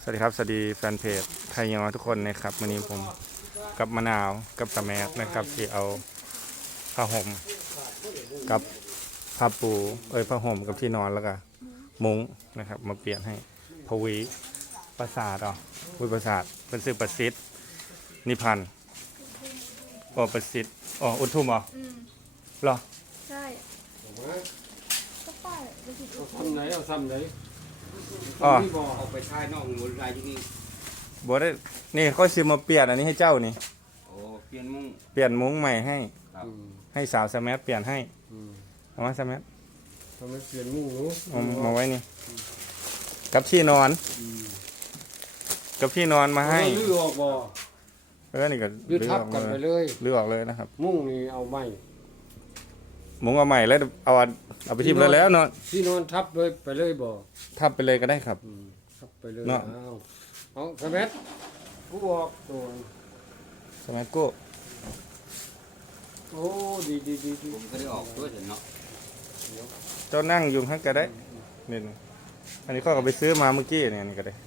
สวัสดีครับสวัสดีแฟนเพจไทยยอทุกคนนะครับวันนี้ผมกับมะนาวกับสแมันะครับที่เอาผ้าห่มกับผ้าปูผ้าห่มกับที่นอนแล้วก็มุ้งนะครับมาเปลี่ยนให้พวีประสาทวิประสาทเป็นชื่อประสิทธิ์นิพันธ์ประสิทธิ์อุทุมเหรอใช่ก็ป้ายไปสิทำไหนเอาทำไหนเอาไปใช้นอกหมดรายที่นี่บ่ได้นี่เขาซื้อมาเปลี่ยนอันนี้ให้เจ้านี่โอ้เปลี่ยนมุ้งใหม่ให้สาวสแมัเปลี่ยนให้เอามาสแมัทำไมเปลี่ยนมุ้งรู้มาไว้นี่กับที่นอนมาให้ลื้อออกบ่นี่ก็ลื้อทับกันไปเลยลื้อออกเลยนะครับมุ้งนี่เอาไม้มุ้งเอาใหม่แล้วเอาไปทิ่มเลยแล้วเนาะที่นอนทับเลยไปเลยบ่ทับไปเลยก็ได้ครับทับไปเลยเอาสมัยกูบอกตัวสมัยกู้โอ้ดีผมก็ได้ออกด้วยเนาะเจ้านั่งอยู่ข้างก็ได้นี่อันนี้ข้อก็ไปซื้อมาเมื่อกี้เนี่ยนี่ก็ได้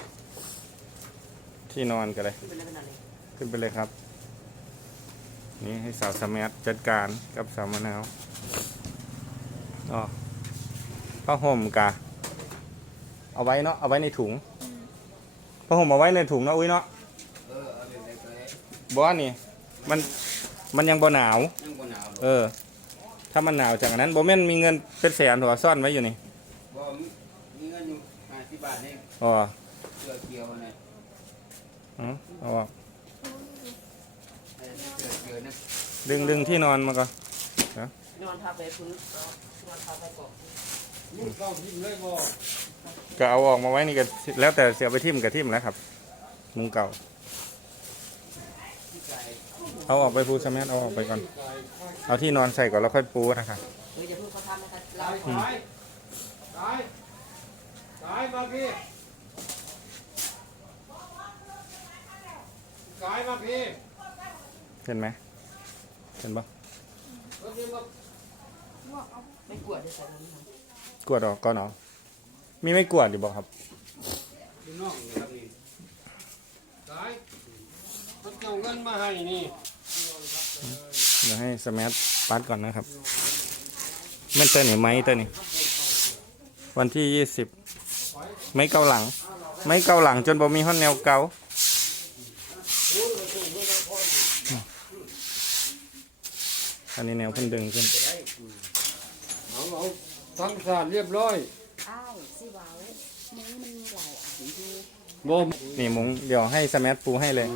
ที่นอนก็ได้ขึ้นไปเลยครับนี่ให้สาวสมัยจัดการกับสาวมะนาวผ้าห่มกะเอาไว้เนาะเอาไว้ในถุงผ้าห่มเอาไว้ในถุงเนาะอุ้ยเนาะบ้านนี่มันยังบ่หนาวถ้ามันหนาวจากนั้นบ่แม่นมีเงินเป็นแสนหัวซ่อนไว้อยู่นี่บ่มีเงินอยู่50 บาทนี่เสื้อเกี่ยวนะดึงที่นอนมาก่อนนอนทับไปพื้นนอนทับไปกบมุ้งเก่าทิ่มเลยบ่ก็เอาออกมาไว้นี่ก็แล้วแต่เสียไปทิ่มกับทิ่มแล้วครับมุ้งเก่าเอาออกไปปูสแมัเอาออกไปก่อนเอาที่นอนใส่ก่อนแล้วค่อยปูนะครับอย่าเพิ่งเขาทำนะครับกายมาพี่กายมาพี่เห็นไหมเห็นปะไม่กวดด้วยใส่นี้ครับกวดออกก่อนเนาะมีไม่กวดดิบอกครับน้องครับนี่กายเขาเอาเงินมาให้นี่เดี๋ยวให้สแมัปัดก่อนนะครับแม่นเต้นนี่ไม้เต้นนี่วันที่20ไม้เกาหลังจนบ่มีห้องแนวเกาอันนี้แนวเพิ่นดึงขึ้นเอาทั้งสารเรียบร้อยสิว้าวมุ้งมันหลายอันที่บ่นี่มุ้งเดี๋ยวให้สแมัปูให้เลย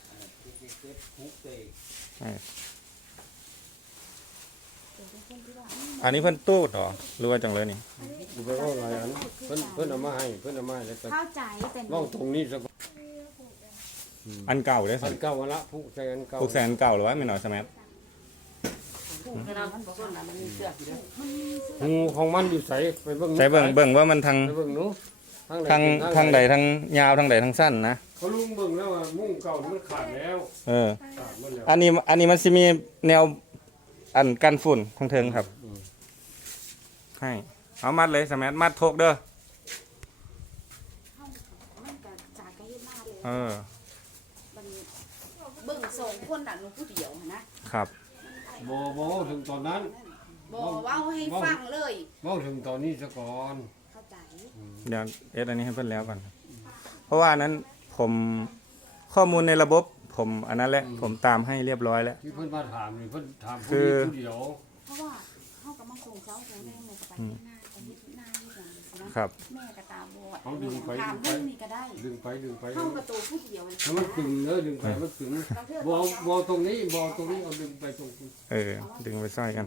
อันนี้เพิ่นตู้ต่อหรือว่าจังเลยนี่ไปว่าอะไรอันเพิ่นเอามาให้แล้วเข้าใจแต่ว่าตรงนี้สักอันเก่าเลยอันเก่าละผู้ใส่อันเก่าผู้ใส่อันเก่าหรือว่าไม่หน่อยสแมังูของมันอยู่ใส่ไปเบิ่งใส่เบิ่งว่ามันทางใดทางยาวทางใดทางสั้นนะเขาลุงเบิ่งแล้วว่ามุ้งเก่ามันขาดแล้วอันนี้มันสิมีแนวอันกันฝุ่นทางเทิงครับให้เอามัดเลยสแมัมัดทกเด้อเบิ่งสองคนน่ะหนูผู้เดียวนะครับบ่ถึงตอนนั้นบ่เว้าให้ฟังเลยบ่ถึงตอนนี้ซะก่อนเข้าใจเดี๋ยวอันนี้ให้เพิ่นแล้วก่อนเพราะว่านั้นผมข้อมูลในระบบผมอันนั้นแหละผมตามให้เรียบร้อยแล้วที่เพิ่นมาถามนี่เพิ่นถามผู้เดียวเพราะว่าเฮาก็มาส่งเช้าส่งแรงเลยก็ไปหน้าตอนนี้หน้านี่ก่อนครับแม่ก็ตาบอดเอาดึงไปถามเรื่องนี้ก็ได้ดึงไปเข้าประตูผู้เดียวถ้ามันตึงดึงไปมันตึงบ่ตรงนี้เอาดึงไปตรงนี้ดึงไปซ้อยกัน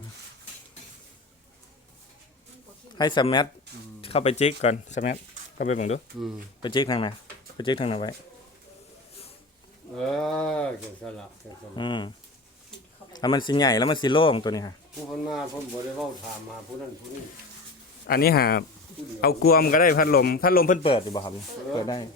ให้สแมัเข้าไปจิกก่อนสแมัเข้าไปเบิ่งดูไปจิกทางไหนไว้เก่งสละแล้วมันสิใหญ่แล้วมันสิโล่งตัวนี้ค่ะผู้คนมาผมบ่ได้เว้าถามมาผู้นั้นผู้นี้อันนี้หาเอากวมก็ได้พัดลมเพิ่นเปิดอยู่บ่ครับเปิดได้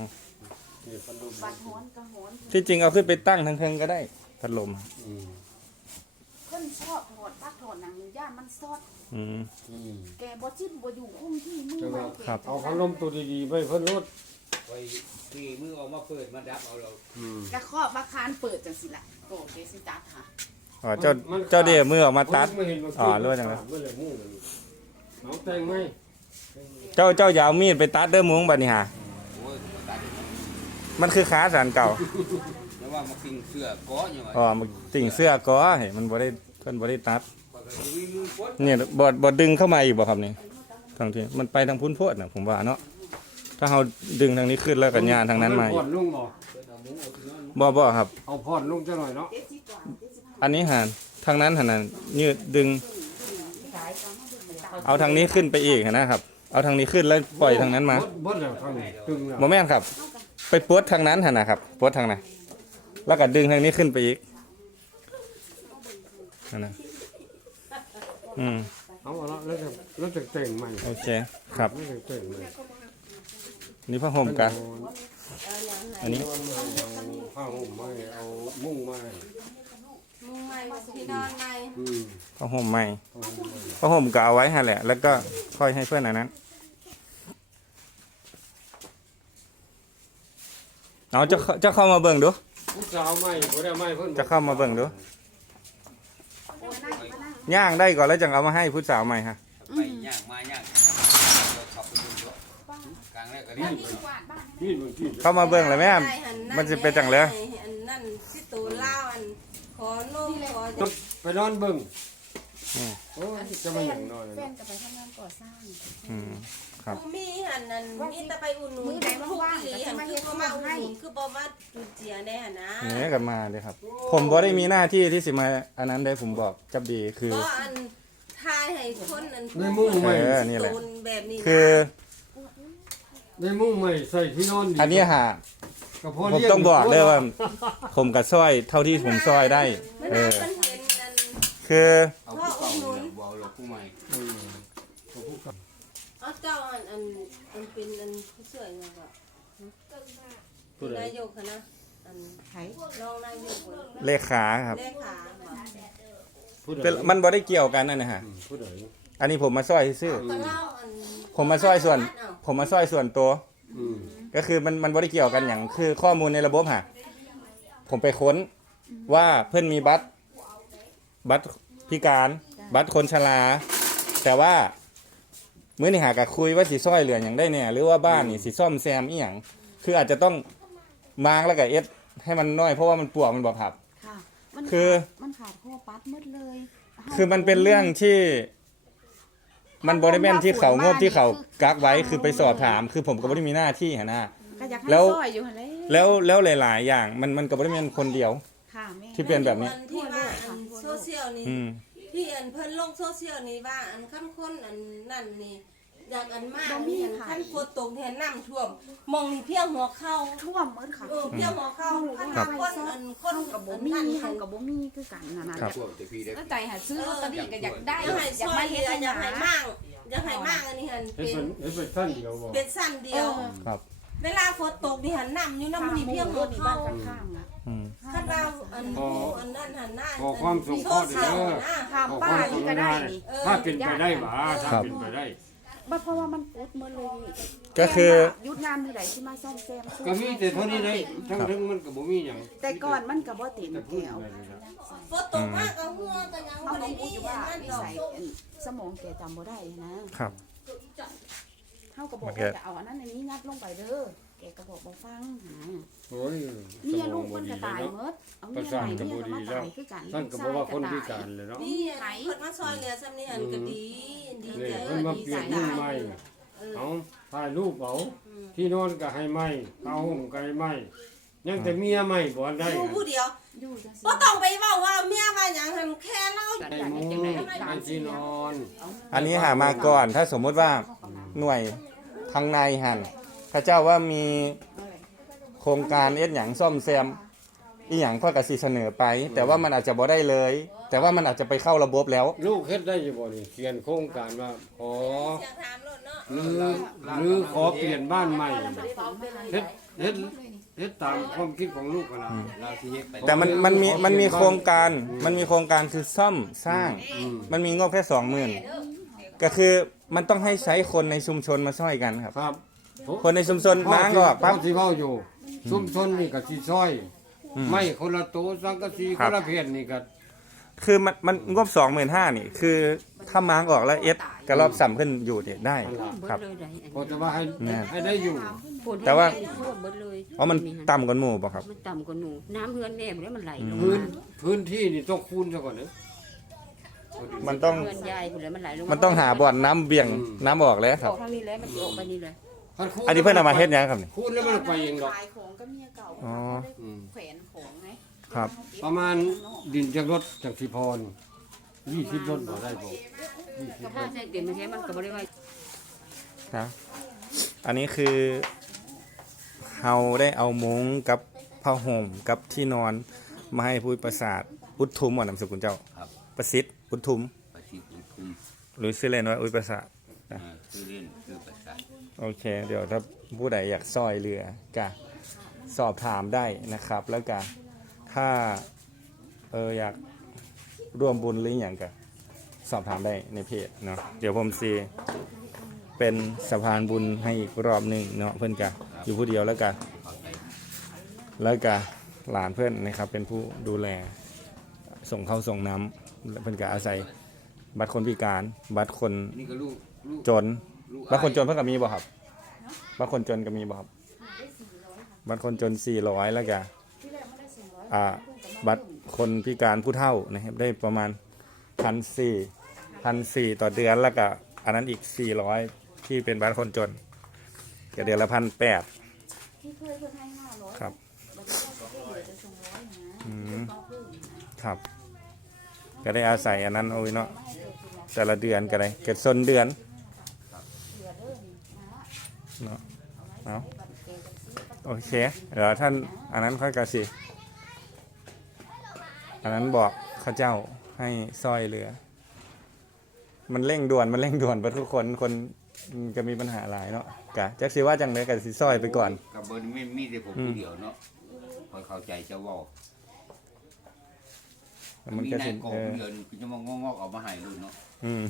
ที่จริงเอาขึ้นไปตั้งทางเทิงก็ได้พัดลมคนชอบถอดพักถอดหนังย่านมันซอดแกบ่จิ้มบ่อยู่คงที่มือเอาพัดลมตัวดีๆไปเพิ่นรถ ไว้ที่มือออกมาเปิดมาดับเอาเรากระครอบมาคานเปิดจังสิล่ะโกเกสิตัดค่ะอ๋อเจ้าเดมือออกมาตัดอ๋อรู้จังเลยเมื่อไรมุ่งเลยเอาแต่งไหมเจ้าอย่าเอามีดไปตัดเด้อมุ้งบัดนี้ฮะโอ้ยตัดมันคือขาสันเก่าแล้วว่ามาปิ้งเสื้อก้ออยู่ไงอ๋อมันติ่งเสื้อก็เห็นมันบ่ได้เพิ่นบ่ได้ตัดมีมือปดเนี่ยบ่ดึงเข้ามาอีกบ่ครับนี่ทางที่มันไปทางพุ้นโพดน่ะผมว่าเนาะถ้าเฮาดึงทางนี้ขึ้นแล้วก็ย่านทางนั้นมาเออีผ่อก นลุงบ่เอามุ้งเอาที่นอนบ่ครับเอาผ่อนลุงจะหน่อยเนาะอันนี้หันทางนั้นหันน่ะยืดดึง เอาทางนี้ขึ้นไปอีกนะครับ เอาทางนี้ขึ้นแล้วปล่อยทางนั้นมาบดแล้วทางนี้ตึงแล้วบ่แม่นครับ ไปปวดทางนั้นหั่นนะครับปวดทางนั้นแล้วก็ดึงทางนี้ขึ้นไปอีกนั่นนะเอาละแล้วจะแต่งใหม่โอเคครับแล้วจะแต่งใหม่นี่ผ้าห่มกัน อันนี้เอาผ้าห่มใหม่เอามุ้งใหม่มุงใหม่ที่นอนใหม่ผ้าห่มใหม่ผ้าห่มก็เอาไว้หั่นแหละ แล้วก็ค่อยให้เพื่อนอันนั้นเอาจะเข้ามาเบิ่งดูผู้สาวใหม่บ่ได้ใหม่เพิ่นจะเข้ามาเบิ่งดูย่างได้ก่อนแล้วจังเอามาให้ผู้สาวใหม่ฮะไปย่างมาย่างขับไปดูด้วยกลางแรกก็นี่นี่มันที่เข้ามาเบิ่งเลยแม่มันจะเป็นจังเลยอันนั่นสิตูเล่าอันขอนมขอไปนอนเบิ่งโอ้ยจะมาอย่างน้อยแฟนจะไปทำงานก่อสร้างครับมีหันนั่นมีแต่ไปอุ่นหนุมื้นอใดว่างๆทุกก็ปีจะหันมาคืเฮ็อดบ่มามาอุ่นให้หนุนคือบ่มาจุดเจียได้หันนะนี่กันมาเลยครับ ผมบ่ได้มีหน้าที่ที่สิมาอันนั้นได้ผมบอกจับดีคือก็อันทายให้คนอันในมุ้งใหม่นี่แหละตูนแบบนี้นะคือในมุ้งใหม่ใส่ที่นอนดีอันนี้หาก็พผมเลี้ยต้องบอกเลยว่า ผมกับซ้อยเท่าที่ผมซ้อยได้มันเอน่าอเป็นเห็นอันคือเอาผู้เก่าเนี่ยเอาหลอกผู้ใหม่เอาเจ้าอันเป็นอันผู้ช่วยไงก็นายกคณะอันไผรองนายกเลขาครับเลขาบ่ผู้ใดเป็นมันบ่ได้เกี่ยวกันนั่นนะฮะผู้ใดอันนี้ผมมาซ้อยซื่อก็เล่าอันผมมาซ้อยส่วน ผมมาซ้อยส่วนตัวอืมก็คือมันบ่ได้เกี่ยวกันอย่างคือข้อมูลในระบบฮะผมไปค้นว่าเพื่อนมีบัตรพิการ บัตรคนชราแต่ว่ามื้อนี้หากะคุยว่าสิซ้อยเหลืออย่างได้เนี่ยหรือว่าบ้านนี่สิซ่อมแซมอีหยังคืออาจจะต้องมางแล้วก็เอ็ดให้มันน้อยเพราะว่ามันปวกมันบ่ครับค่ะมันคือมันขาดข้อปัดหมดเลยคือมันเป็นเรื่องที่มันบริเวณที่เขางบที่เขากักไว้คือไปสอบถาม คือผมก็ไม่ได้มีหน้าที่หนนะก็อยากให้แล้วซอยอยู่หั่นแหละแล้วหลาย ๆ อย่างมันก็บริเวณคนเดียวค่ะแม่ที่เป็นแบบนี้อัที่ว่าอันโซเชียลนี่อืมที่อันเพิ่นลงโซเชียลนี่ว่าอันขั้นคนอันนั่นนี่อยากอันมากนี่อันขั้นฝนตกแทนน้ำท่วมมองนี่เพียงหัวเข้าท่วมหมดค่ะเพียงหัวเข้าขั้นครับคนอันคนกับบ่อันมีนั่นเฮากับบ่มีคือกันนั่นน่ะครับพวกแต่พี่ได้แล้วใจหาซื้อลอตเตอรี่ก็อยากได้อยากให้อยากซอมาย เฮ็ดอให้ยากให้หามากอยากให้มากอันนี้หันเฮ็ดเป็นเป็นท่านเดียวบ่เป็นสั้นเดียวครับเวลาฝนตกนี่หันน้ำอยู่น้ำมันนี่เพียงหัวนี่เข้าบ้านข้างๆนะอืมขั้นเราอันผู้อันนั่นหันหน้าขอความสงเคราะห์เด้อนะข้ามป้านี่ก็ได้นี่ถ้าเป็นไปได้บ่ถ้าเป็นไปได้บ่เพราะว่ามันอุดหมดเลยนี่ก็คือหยุดงานมื้อใดสิมาซ่อมแซมสู้ก็มีแต่เท่านี้ได้ทั้งมันก็บ่มีหยังแต่ก่อนมันก็บ่เต็มแต่พูดแก้วไปเลยนะฝนตกมากก็หัวก็ยังเขาบ่ต้ได้องพูดีดอยู่อัว่านนั่นนิดอกสัยสมองแกจำบ่ได้นะครับ เฮาก็บอกโอเคว่าจะเอาอันนั้นอันนี้ยัดลงไปเด้อแกก็บอกบ่ฟังหาโอ้ยเมียลูกเพิ่นก็ตายหมดเอาเมียใหม่เมียก็มาตายคือกันท่านก็บอกว่าคนพิการเลยเนาะนี่เพิ่นมาซอยเหลือซ้ำนี่อันก็ดีดีนี่ใจเพิ่นมาเปลี่ยนมือใหม่เอาถ่ายรูปเอาที่นอนก็ให้ไหมเอาห่มก็ให้ไหมยังแต่เมียใหม่บ่ได้อยู่ผู้เดียวอยู่จังซี่บ่ต้องไปเว้าว่าเมียว่าหยังหั่นแค่เล่าได้มุ้งได้ที่นอนอันนี้หามาก่อน ถ้าสมมุติว่าหน่วยทางในหันข้าเจ้าว่ามีโครงการเอ็ดหยังซ่อมแซมอีหยังก็กสิเสนอไป แต่ว่ามันอาจจะบ่ได้เลย แต่ว่ามันอาจจะไปเข้าระบบแล้วลูกเฮ็ดได้อยู่บ่นี่เขียนโครงการว่าขอเสียงถามรถเนาะหรือขอเปลี่ยนบ้านใหม่เฮ็ดเฮ็ดเฮ็ดตามความคิดของลูกกันนะเราที่เฮ็ดไปแต่มันมีโครงการคือซ่อมสร้าง มันมีงบแค่ 20,000ก็คือมันต้องให้ใช้คนในชุมชนมาช่วยกันครับครับคนในชุมชนม้างก็ปั๊บที่เว้าอยู่ชุมชนนี่ก็สิซอย ไม่คนละโตสังกะสีคครับ นละเพียนนี่ก็คือมันงบ25,000นี่คือถ้าม้างออกแล้วเอสกระรอบซ้ำขึ้นอยู่เนี่ยได้ครับพอจะว่าให้ได้อยู่แต่ว่าทั่วเบิดเลยอ๋อมันต่ำกว่าหมู่ป่ะครับมันต่ำกว่าหนูน้ำเฮือนแน่บ่ได้มันไหลลงพื้นที่นี่ต้องคูณซะก่อนเด้อมันต้องเฮือนยายบ่ได้มันไหลลงมันต้องหาบ่อนน้ำเบี่ยงน้ำออกแล้วคอรับอกทางนี้แล้วมันสิออกไปนี่เลยอันนี้เพื่อนเอามาเฮ็ดยังครับนี่คูณแล้วมันไปเองดอกขายของก็เมียเก่าอ๋ออืมแขวนของไงครับประมาณดินจากรถจากสิพร20รถบ่ได้บ่ถ้าใช้เต็มมันแท้มันก็บ่ได้ว่าครับอันนี้คือเราได้เอามุ้งกับผ้าห่มกับที่นอนมาให้ผู้ประสาทอุดทุมนามสกุลเจ้าครับประสิทธิ์อุดทุมประสิทธิ์คุมหรือชื่อเล่นว่าอุยประสาทชื่อเล่นคือประสาทโอเค เดี๋ยวถ้าผู้ใดอยากซอยเรือก็สอบถามได้นะครับ แล้วก็ถ้าอยากร่วมบุญหรืออย่างก็สอบถามได้ในเพจเนาะเดี๋ยวผมซีเป็นสะพานบุญให้อีกรอบหนึ่งเนาะเพื่อนกะอยู่ผู้เดียวแล้วก็เข้าใจแล้วก็หลานเพื่อนนะครับเป็นผู้ดูแลส่งเข้าส่งน้ำและเพื่อนก็อาศัยบัตรคนพิการบัตรคนนี่ก็ลูกจนลูกบัตรคนจนเพื่อนก็มีบ่ครับบัตรคนจนก็มีบ่ครับบัตรคนจน400แล้วก็บัตรคนพิการผู้เฒ่านะครับได้ประมาณ1,400ต่อเดือนแล้วก็อันนั้นอีก400ที่เป็นบัตรคนจนก็เดือนละ1,800 ที่เคยเพิ่นให้500 ครับแล้วก็จะเหลือจะ200นะอืมต้องเพิ่มนะครับก็ได้อาศัยอันนั้นเอาไว้เนาะแต่ละเดือนก็ได้เกิดส้นเดือนเนาะเอาโอเคเดี๋ยวท่านอันนั้นค่อยกระสิอันนั้นบอกข้าเจ้าให้ซอยเหลือ มันเร่งด่วนเพราะทุกคนก็มีปัญหาหลายเนาะกะจักสิว่าจังเลยกะสิซอยไปก่อนกับเบอร์นี้ไม่มีแต่ผมผู้เดียวเนาะคอยเข้าใจเจ้าเว่าแล้วมันมีก็นาสิยกองเดือนคือจะมางอกๆออกมาให้ลูกเนาะอืม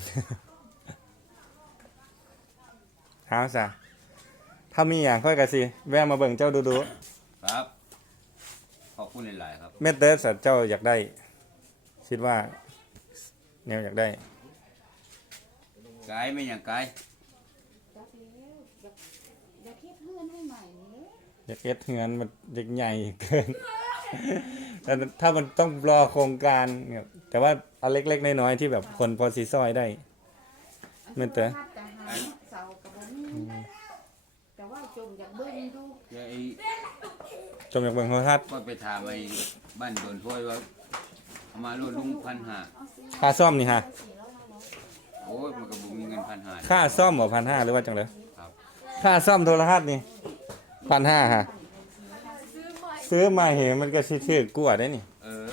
เอาซะถ้ามีอย่างค่อยกะสิแวะมาเบิ่งเจ้าดูครับขอบคุณหลายๆครับเมตเตอร์สัตว์เจ้าอยากได้ คิดว่าแนวอยากได้กายไม่อย่างกายจักแล้วอยากเฮ็ดเฮือนให้ใหม่นี่อยากเอ็ดเงินมันเด็กใหญ่เกิน แต่ถ้ามันต้องรอโครงการเนี่ยแต่ว่าเอาเล็กๆน้อยๆที่แบบคนพอสีซอยได้ แม่นเต๋อพัดกะหาเสากับบ่มีแต่ว่าจมอยากเบิ่งดูไอ้จมอยากเบิ่งโทรทัศน์ก็ไปถามไอ้บ้านโดนถ้วยว่าเอามาโลดลุง1,500 ค่าซ่อมนี่ฮะโอ้ยมันก็บ่มีเงิน1,500 ค่าซ่อมบ่1,500หรือว่าจังเลยครับค่าซ่อมโทรทัศน์นี่1,500ฮะซื้อมาเห็นมันก็สิถือกลัวได้นี่เออ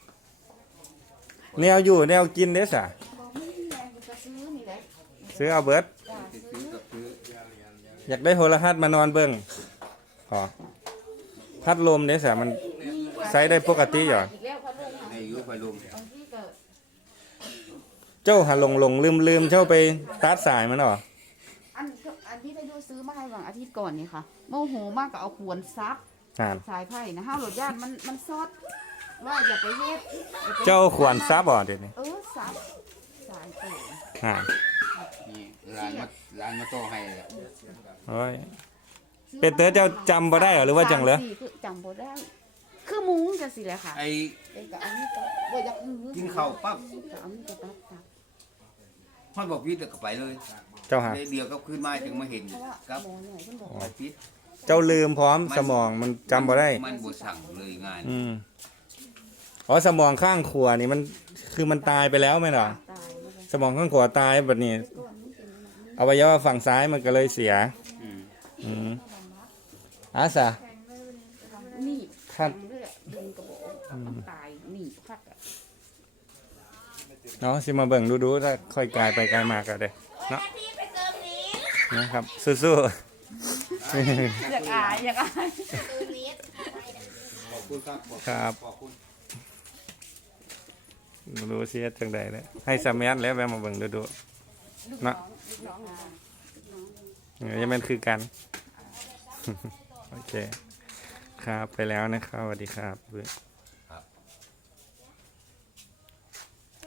แนวอยู่แนวกินเด้อสะบ่มีแรงก็ซื้อนี่แหละซื้อเอาเบิดจะซื้อก็ซื้ออยากได้โทรทัศน์มานอนเบิ่งขอพัดลมเด้อสะมันใช้ได้ปกติอยู่อีกแล้วพัดลมหาให้อยู่ไปลุงบางทีก็เจ้าหาหลงลืมเจ้าไปตัดสายมันเหรออันที่ไปดูซื้อมาให้บางอาทิตย์ก่อนนี่ค่ะโมโหมากก็เอาขวนซับอ่านสายไผ่นะห้าวหลดญาติมันซอดว่าอย่าไปเฮ็ดอย่ไปเจ้าขวานซับบ่เดี๋ยวนี้ซับสายโตอ่านนี่ร้านมาโตให้เลยโอ้ย เป็ดเต๋อเจ้าจำบ่ได้เหรอหรือว่าจังเลย 3-4คือจำบ่ได้ คือมุ้งจะสิแหละค่ะไอ้เด็กก็เอานี่ก็บ่อยากหือกินข้าวปั๊บก็เอานี่ก็ตัดพ่อบอกพี่ก็ไปเลยเจ้าหาเดี๋ยวก็ขึ้นมาถึงมาเห็นเพราะว่าครับหมอเนี่ยเพิ่นบอกไปพิษเจ้าลืมพร้อมสมองมันจำบ่ได้มันบ่สั่งเลยงานอืมอ๋อสมองข้างขวานี่มันคือมันตายไปแล้วไหมเหรอตายบ่ได้สมองข้างขวาตายแบบนี้ก่อนมันเป็นอวัยวะฝั่งซ้ายมันก็เลยเสียอืมอืมอาสานี่ท่านเลือดดึงกระบอกตายนี่พักอะเนาะสิมาเบิ่งดูถ้าค่อยกลายไปกลายมาก็ได้เนาะนะครับสู้ๆอยากอายอยากอายขอบคุณครับครับขอบคุณรู้เสียจังใดเลยให้สามัยแล้วแวะมาเบิ่งดูเนาะยังเป็นคือกันโอเค ครับไปแล้วนะครับสวัสดีครับ